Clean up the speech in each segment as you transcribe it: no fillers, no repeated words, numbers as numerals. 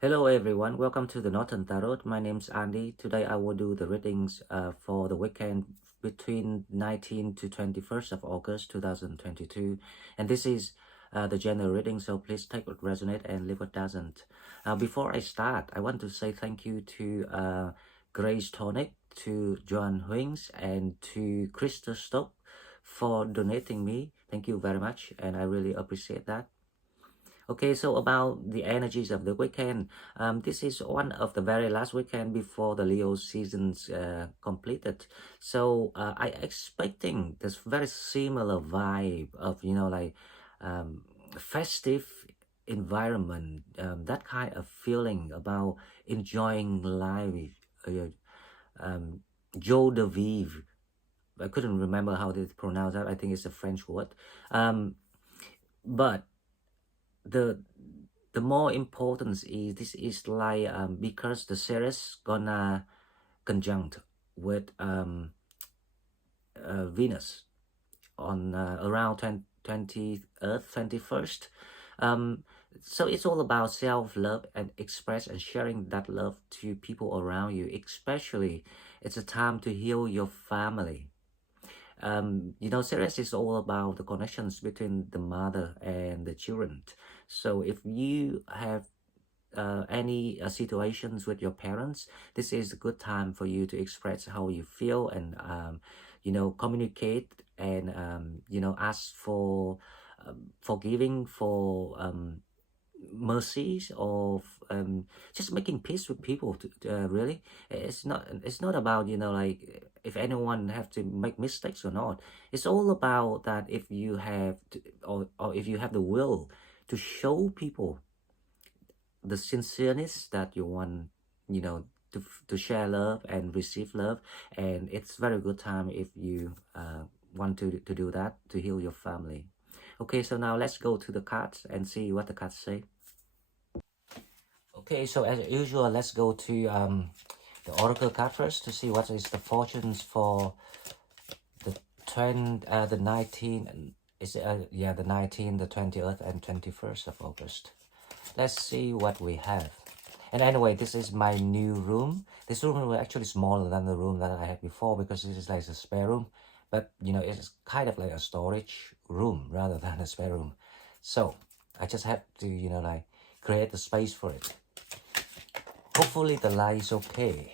Hello everyone, welcome to the Northern Tarot. My name's Andy. Today I will do the readings for the weekend between 19 to 21st of August 2022. And this is the general reading, so please take what resonates and leave what doesn't. Before I start, I want to say thank you to Grace Tonic, to Joan Huings, and to Krista Stock for donating me. Thank you very much, and I really appreciate that. Okay, so about the energies of the weekend, this is one of the very last weekend before the Leo season's completed. So I expecting this very similar vibe of festive environment, that kind of feeling about enjoying life, uh, um, joie de vivre. I couldn't remember how to pronounce that. I think it's a French word. Um, but the the more importance is this is like because the Ceres gonna conjunct with Venus on around 20th 21st. um so it's all about self-love and express and sharing that love to people around you. Especially it's a time to heal your family. Ceres is all about the connections between the mother and the children. So if you have any situations with your parents, this is a good time for you to express how you feel and communicate and ask for forgiving, for mercies of just making peace with people. Really, it's not about if anyone have to make mistakes or not. It's all about that if you have to, or if you have the will to show people the sincereness that you want, to share love and receive love. And it's very good time if you want to do that to heal your family. Okay, so now let's go to the cards and see what the cards say. Okay, so as usual, let's go to the oracle card first to see what is the fortunes for the 19 is the 19, the 20th and 21st of August. Let's see what we have. And anyway, this is my new room. This room was actually smaller than the room that I had before because this is like a spare room. But, it's kind of like a storage room rather than a spare room. So I just have to, create the space for it. Hopefully the light is okay.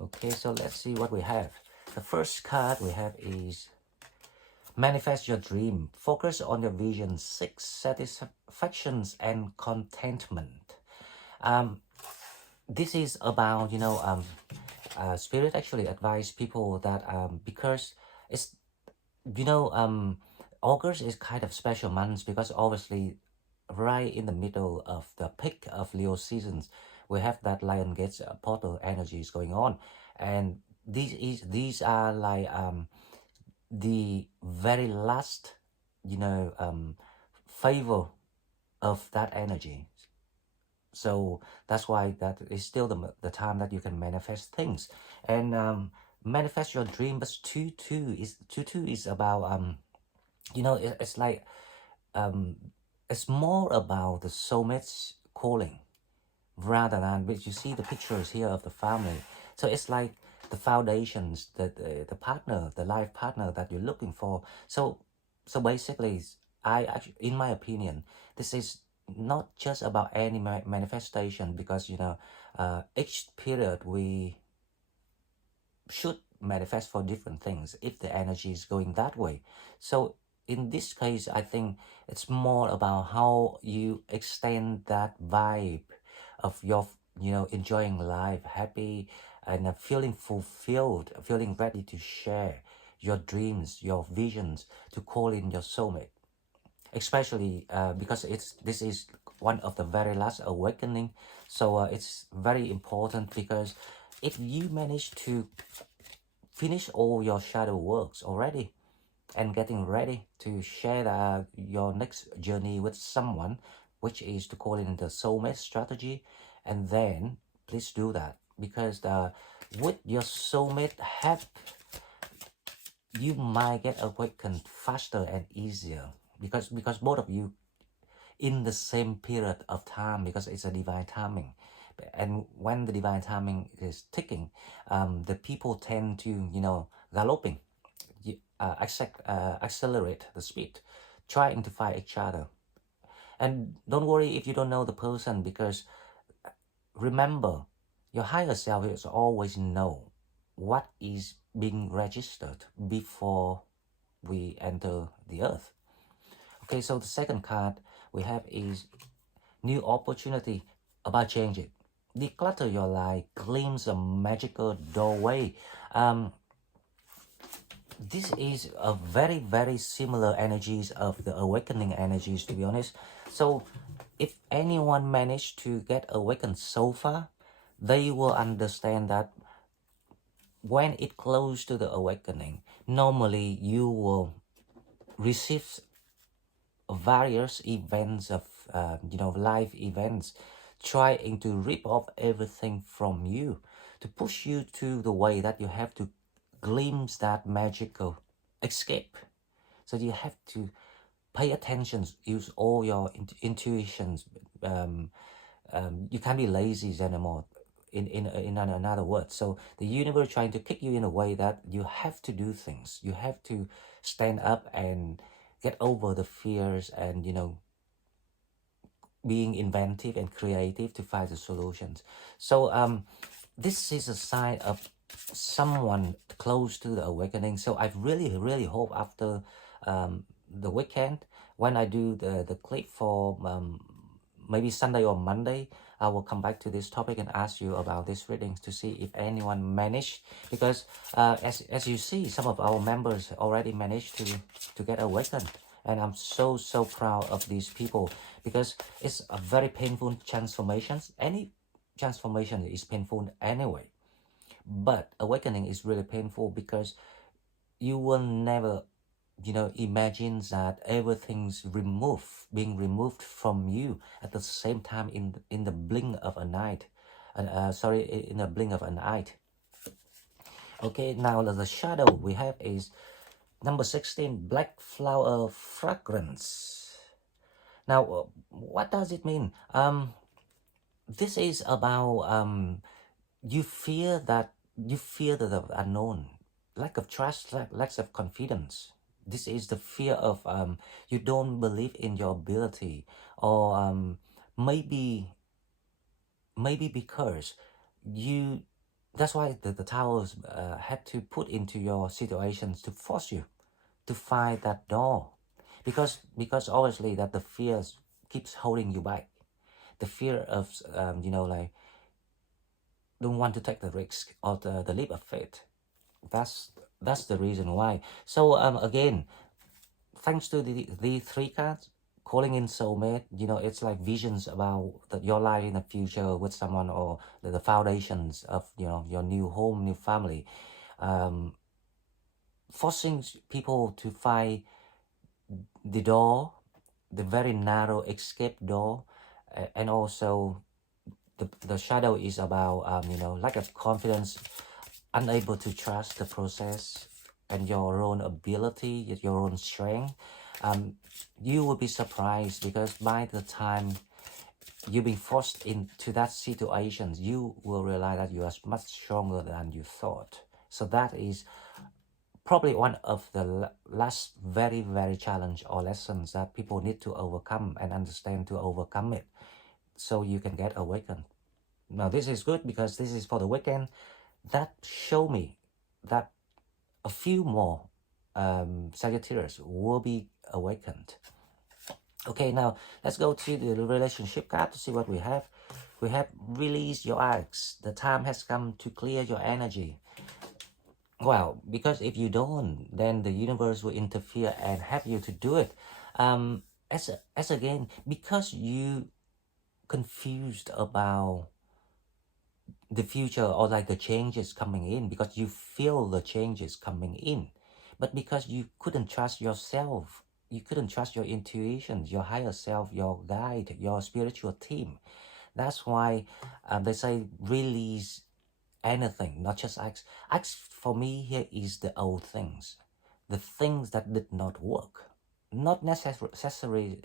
Okay, so let's see what we have. The first card we have is manifest your dream. Focus on your vision. 6 satisfactions and contentment. This is about spirit actually advise people that because it's August is kind of special months because obviously right in the middle of the peak of Leo seasons we have that Lion Gates portal energies going on. And these are like the very last favor of that energy. So that's why that is still the time that you can manifest things and manifest your dream. But two is about it's like it's more about the soulmate's calling rather than which you see the pictures here of the family. So it's like the foundations, the partner, the life partner that you're looking for. So basically, I actually, in my opinion, this is not just about any manifestation because each period we should manifest for different things if the energy is going that way. So in this case, I think it's more about how you extend that vibe of your enjoying life, happy and feeling fulfilled, feeling ready to share your dreams, your visions, to call in your soulmate. Especially because this is one of the very last awakening. So it's very important because if you manage to finish all your shadow works already and getting ready to share your next journey with someone, which is to call in the soulmate strategy, and then please do that because with your soulmate help, you might get awakened faster and easier because both of you in the same period of time because it's a divine timing. And when the divine timing is ticking, the people tend to, galloping, accelerate the speed, trying to fight each other. And don't worry if you don't know the person, because remember, your higher self is always know what is being registered before we enter the earth. Okay, so the second card we have is new opportunity about change it. Declutter your life, glimpse a magical doorway. This is a very, very similar energies of the awakening energies, to be honest. So if anyone managed to get awakened so far, they will understand that when it close to the awakening, normally you will receive various events of life events trying to rip off everything from you, to push you to the way that you have to glimpse that magical escape. So you have to pay attention, use all your intuitions. You can't be lazy anymore, in another word. So the universe trying to kick you in a way that you have to do things, you have to stand up and get over the fears, and being inventive and creative to find the solutions. So this is a sign of someone close to the awakening. So I really hope after the weekend, when I do the clip for maybe Sunday or Monday, I will come back to this topic and ask you about these readings to see if anyone managed, because as you see, some of our members already managed to get awakened. And I'm so proud of these people, because it's a very painful transformation. Any transformation is painful anyway, but awakening is really painful because you will never imagine that everything's being removed from you at the same time, in the blink of an eye. In the blink of an eye. Okay, now the shadow we have is number 16, black flower fragrance. Now, what does it mean? This is about you fear the unknown, lack of trust, lack of confidence. This is the fear of you don't believe in your ability, or maybe because you. That's why the towers had to put into your situations to force you to find that door, because obviously that the fears keeps holding you back. The fear of like don't want to take the risk or the leap of faith. That's the reason why. So again, thanks to the three cards, calling in soulmate, it's like visions about your life in the future with someone, or the foundations of your new home, new family, forcing people to find the door, the very narrow escape door. And also the shadow is about lack of confidence, unable to trust the process and your own ability, your own strength. You will be surprised, because by the time you've been forced into that situation, you will realize that you are much stronger than you thought. So that is probably one of the last very, very challenge or lessons that people need to overcome and understand to overcome it, so you can get awakened. Now this is good because this is for the weekend. That show me that a few more Sagittarius will be awakened. Okay, now let's go to the relationship card to see what we have. We have release your eggs. The time has come to clear your energy. Well, because if you don't, then the universe will interfere and have you to do it. As again, because you confused about the future, or like the changes coming in, because you feel the changes coming in, but because you couldn't trust yourself, you couldn't trust your intuition, your higher self, your guide, your spiritual team. That's why they say release anything, not just acts. Acts for me here is the old things, the things that did not work. not necessarily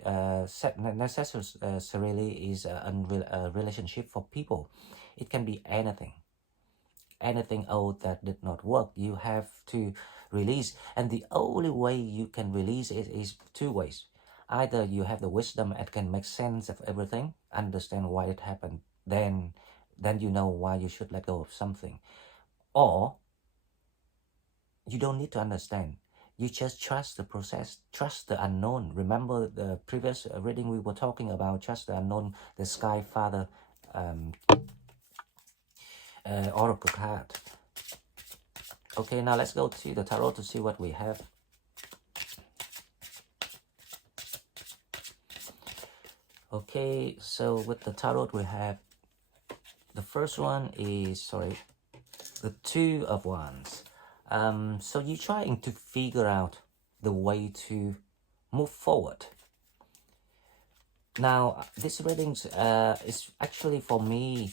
is a relationship for people. It can be anything old that did not work. You have to release, and the only way you can release it is two ways. Either you have the wisdom and can make sense of everything, understand why it happened, then you know why you should let go of something, or you don't need to understand. You just trust the process, trust the unknown. Remember the previous reading we were talking about trust the unknown, the Sky Father um, oracle card. Okay, now let's go to the tarot to see what we have. Okay, so with the tarot we have, the first one is, the Two of Wands. So you're trying to figure out the way to move forward. Now, this reading is actually for me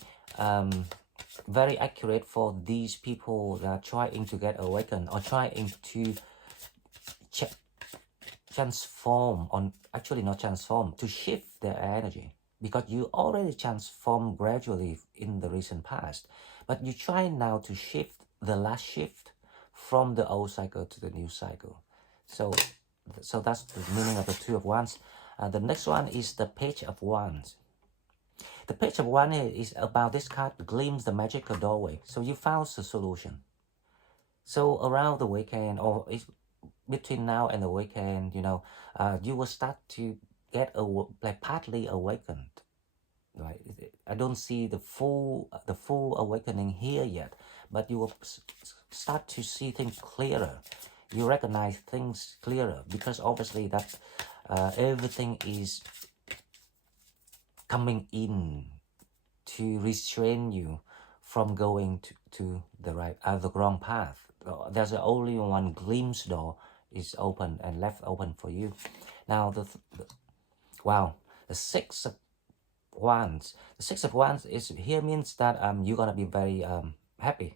very accurate for these people that are trying to get awakened or trying to transform, on actually not transform, to shift their energy, because you already transformed gradually in the recent past, but you try now to shift the last shift from the old cycle to the new cycle. So that's the meaning of the Two of Wands. The next one is the Page of Wands. The Page of Wands is about this card gleams the magical doorway. So you found the solution. So around the weekend, or between now and the weekend, you will start to get like partly awakened. Right? I don't see the full awakening here yet, but you will start to see things clearer. You recognize things clearer, because obviously that everything is coming in to restrain you from going to the the wrong path. There's only one glimpse door is open and left open for you. Now wow, the Six of Wands. The Six of Wands is here means that you're gonna be very happy.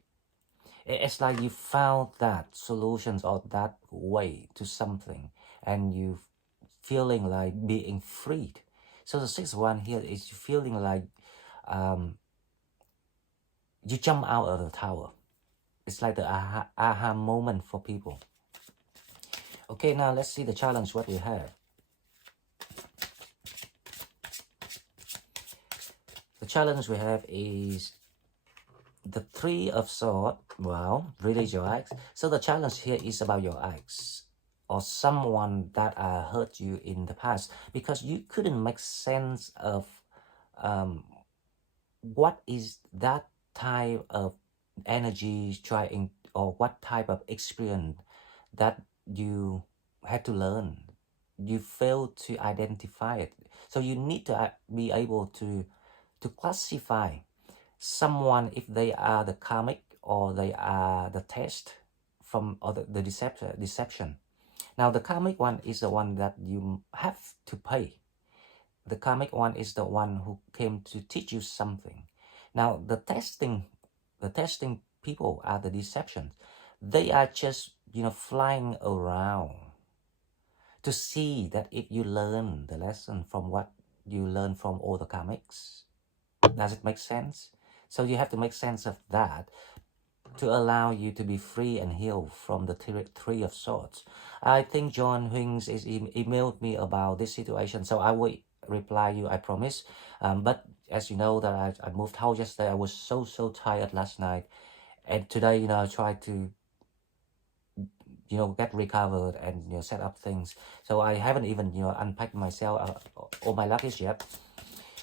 It's like you found that solutions or that way to something, and you feeling like being freed. So the Sixth one here is feeling like you jump out of the tower. It's like the aha moment for people. Okay, now let's see the challenge what we have. The challenge we have is the Three of Swords. Wow, release your ex. So the challenge here is about your ex or someone that hurt you in the past, because you couldn't make sense of what is that type of energy trying, or what type of experience that you had to learn. You failed to identify it. So you need to be able to classify someone, if they are the karmic or they are the test from, or the deception. Now the karmic one is the one that you have to pay. The karmic one is the one who came to teach you something. Now the testing people are the deceptions. They are just flying around to see that if you learn the lesson from what you learn from all the karmics. Does it make sense? So you have to make sense of that to allow you to be free and healed from the Three of Swords. I think John Huings is emailed me about this situation, so I will reply you, I promise. But as you know that I moved house yesterday, I was so tired last night, and today I tried to get recovered and set up things. So I haven't even unpacked myself or my luggage yet.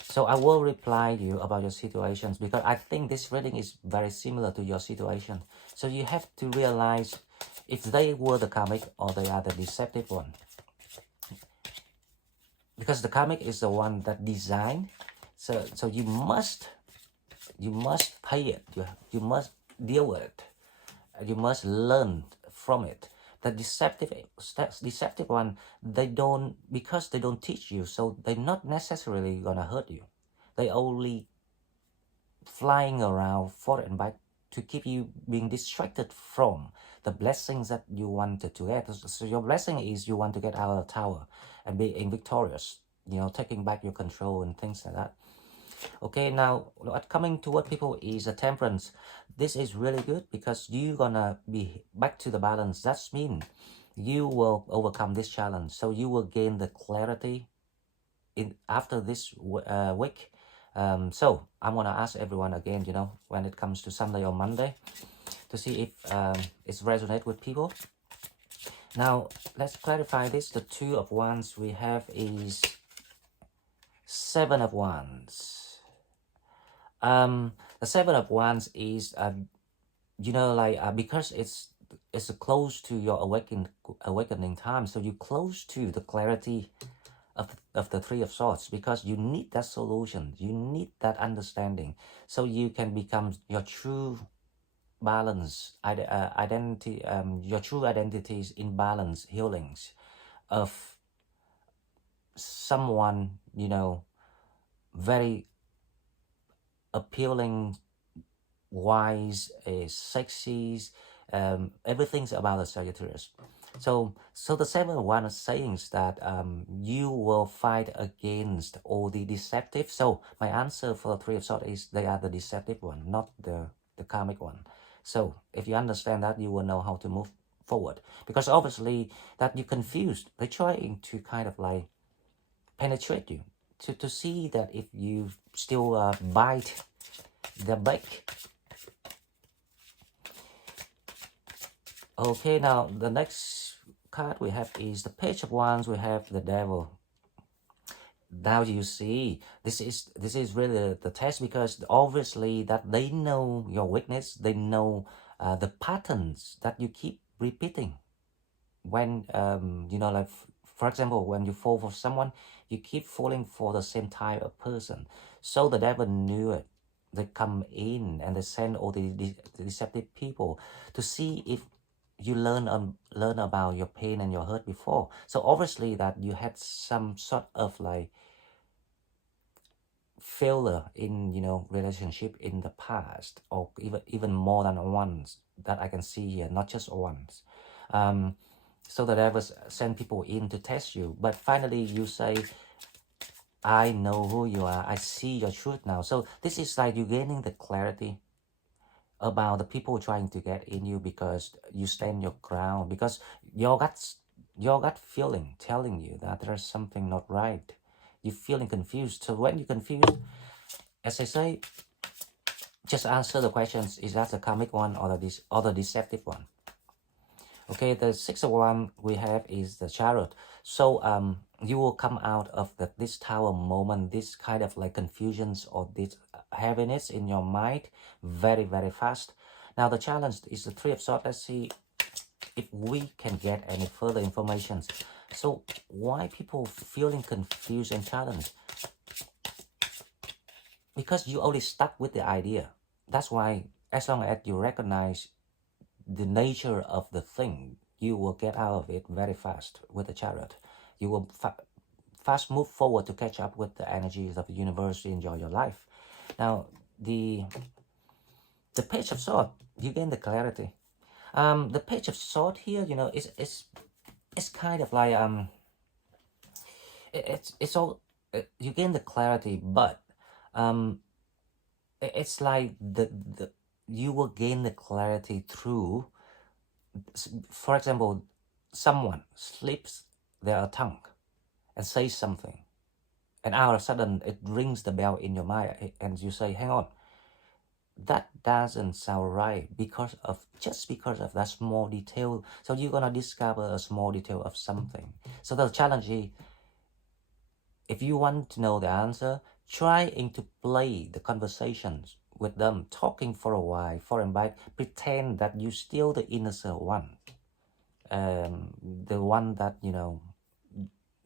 So I will reply you about your situations, because I think this reading is very similar to your situation. So you have to realize if they were the karmic or they are the deceptive one. Because the karmic is the one that designed. So you must pay it. You must deal with it. You must learn from it. The deceptive one, because they don't teach you, so they're not necessarily gonna hurt you. They only flying around forward and back to keep you being distracted from the blessings that you wanted to get. So your blessing is you want to get out of the tower and being victorious, taking back your control and things like that. Okay, now coming to what people is a temperance. This is really good because you're gonna be back to the balance. That's mean you will overcome this challenge. So you will gain the clarity in after this week. So I'm gonna ask everyone again, when it comes to Sunday or Monday, to see if it's resonate with people. Now let's clarify this. The Two of Wands we have is Seven of Wands. The Seven of Wands is because it's close to your awakening time, so you close to the clarity of the Three of Swords, because you need that solution, you need that understanding, so you can become your true balance identity, your true identities in balance healings of someone, very appealing, wise, sexy, everything's about a Sagittarius. So the Seven one is saying that you will fight against all the deceptive. So my answer for the Three of Swords is they are the deceptive one, not the karmic one. So if you understand that, you will know how to move forward, because obviously that you're confused. They're trying to kind of like penetrate you to see that if you still bite the back. Okay, now the next card we have is the Page of Wands. We have the Devil. Now you see, this is really the test, because obviously that they know your weakness. They know the patterns that you keep repeating. When like for example, when you fall for someone, you keep falling for the same type of person. So the Devil knew it. They come in and they send all the deceptive people to see if you learn about your pain and your hurt before. So obviously that you had some sort of like failure in relationship in the past, or even more than once, that I can see here, not just once. So the Devil send people in to test you, but finally you say, I know who you are, I see your truth now. So this is like you gaining the clarity about the people trying to get in you, because you stand your ground, because your gut feeling telling you that there's something not right. You're feeling confused. So when you're confused, as I say, just answer the questions: is that the karmic one or the deceptive one? Okay, the Six of Wands we have is the Chariot. So you will come out of this tower moment, this kind of like confusions or this heaviness in your mind very, very fast. Now the challenge is the Three of Swords. Let's see if we can get any further information. So why people feeling confused and challenged? Because you already stuck with the idea. That's why as long as you recognize the nature of the thing, you will get out of it very fast with the Chariot. You will fast move forward to catch up with the energies of the universe to enjoy your life. Now the Page of Swords, you gain the clarity. The Page of Swords here, it's kind of like it's all you gain the clarity, but it's like the you will gain the clarity through, for example, someone slips their tongue and says something, and all of a sudden it rings the bell in your mind, and you say, hang on, that doesn't sound right, because of that small detail. So you're gonna discover a small detail of something. So the challenge is, if you want to know the answer, trying to play the conversations with them, talking for a while, for and back, pretend that you still the innocent one, the one that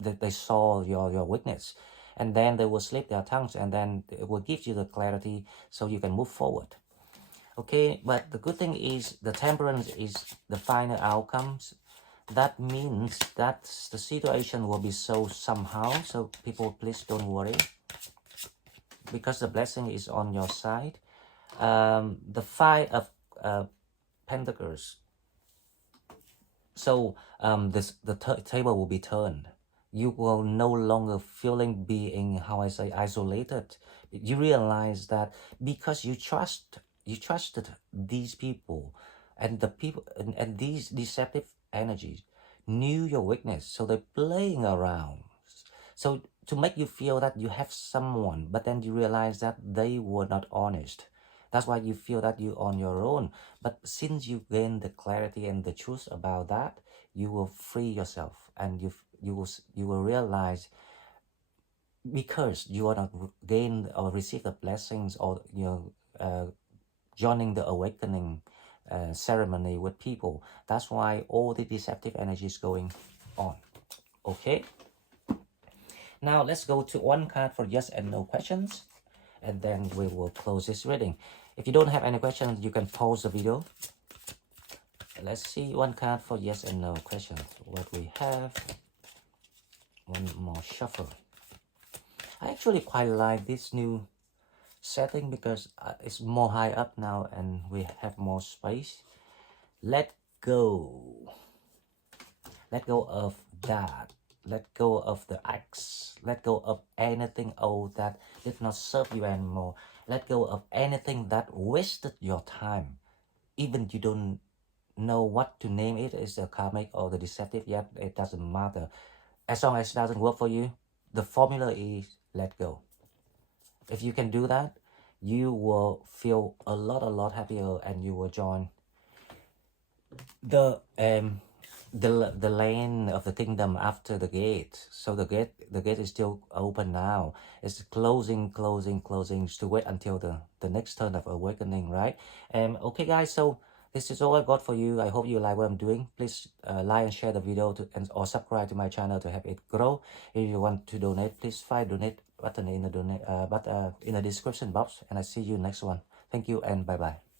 that they saw your weakness, and then they will slip their tongues, and then it will give you the clarity so you can move forward. Okay, but the good thing is the Temperance is the final outcomes. That means that the situation will be so somehow, so people, please don't worry, because the blessing is on your side. The Five of Pentacles. So the table will be turned. You will no longer feeling being, how I say, isolated. You realize that because you trusted these people, and the people and these deceptive energies knew your weakness, so they're playing around. So to make you feel that you have someone, but then you realize that they were not honest. That's why you feel that you're on your own. But since you gain the clarity and the truth about that, you will free yourself, and you will realize, because you are not gain or receive the blessings, or joining the awakening ceremony with people. That's why all the deceptive energy is going on. Okay. Now let's go to one card for yes and no questions, and then we will close this reading. If you don't have any questions, you can pause the video. Let's see one card for yes and no questions. What we have. One more shuffle. I actually quite like this new setting because it's more high up now and we have more space. Let go. Let go of that. Let go of the ex. Let go of anything old that did not serve you anymore. Let go of anything that wasted your time. Even you don't know what to name it, is the karmic or the deceptive yet, it doesn't matter. As long as it doesn't work for you, the formula is let go. If you can do that, you will feel a lot happier, and you will join the lane of the kingdom after the gate. So the gate is still open now. It's closing to wait until the next turn of awakening, right? Okay guys, so this is all I got for you. I hope you like what I'm doing. Please like and share the video or subscribe to my channel to help it grow. If you want to donate, please find donate button in the in the description box, and I see you next one. Thank you and bye bye.